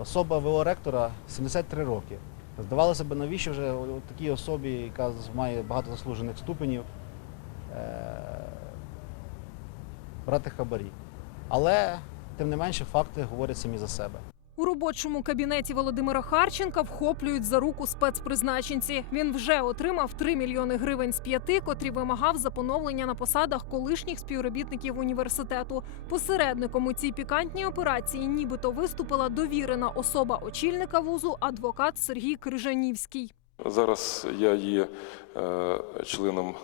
Особа ВО ректора 73 роки. Здавалося б, навіщо вже такій особі, яка має багато заслужених ступенів, е, брати хабарі. Але, тим не менше, факти говорять самі за себе. У робочому кабінеті Володимира Харченка вхоплюють за руку спецпризначенці. Він вже отримав 3 мільйони гривень з п'яти, котрі вимагав за поновлення на посадах колишніх співробітників університету. Посередником у цій пікантній операції нібито виступила довірена особа очільника вузу, адвокат Сергій Крижанівський. Зараз я є е, членом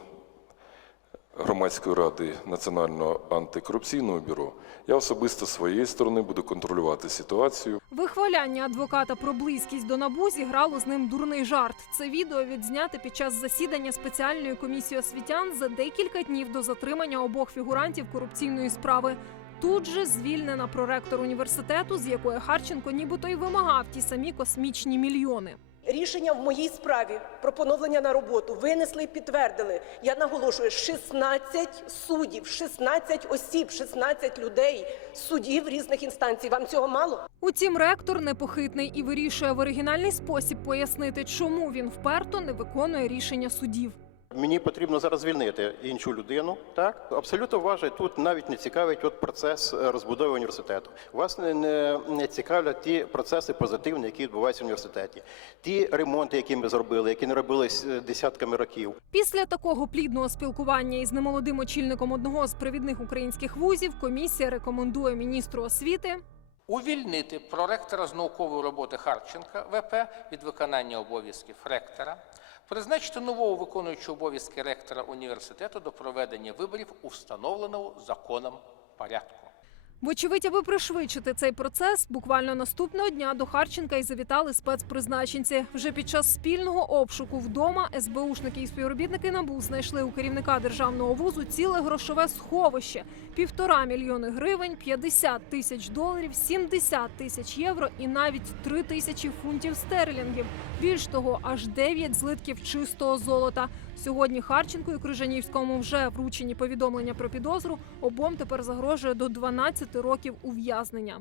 громадської ради Національного антикорупційного бюро. Я особисто своєї сторони буду контролювати ситуацію. Вихваляння адвоката про близькість до набу зіграло з ним дурний жарт. Це відео відзняте під час засідання спеціальної комісії освітян за декілька днів до затримання обох фігурантів корупційної справи. Тут же звільнена проректор університету, з якої Харченко нібито й вимагав ті самі космічні мільйони. Рішення в моїй справі про поновлення на роботу винесли і підтвердили. Я наголошую 16 суддів, 16 осіб, 16 людей, суддів різних інстанцій. Вам цього мало? Утім, ректор непохитний і вирішує в оригінальний спосіб пояснити, чому він вперто не виконує рішення судів. Мені потрібно зараз звільнити іншу людину. Так абсолютно вважаю, тут навіть не цікавить от процес е, розбудови університету. Вас не, не, не цікавлять ті процеси позитивні, які відбуваються в університеті, ті ремонти, які ми зробили, які не робились е, десятками років. Після такого плідного спілкування із немолодим очільником одного з провідних українських вузів комісія рекомендує міністру освіти Увільнити проректора з наукової роботи Харченка ВП від виконання обов'язків ректора, призначити нового виконуючого обов'язки ректора університету до проведення виборів у встановленому законом порядку. Вочевидь, аби пришвидшити цей процес, буквально наступного дня до Харченка й завітали спецпризначенці. Вже під час спільного обшуку вдома СБУшники і співробітники НАБУ знайшли у керівника державного вузу ціле грошове сховище: півтора мільйони гривень, 50 тисяч доларів, 70 тисяч євро і навіть 3 тисячі фунтів стерлінгів. Більш того, аж 9 злитків чистого золота. Сьогодні Харченку і Крижанівському вже вручені повідомлення про підозру. Обом тепер загрожує до 12 років ув'язнення.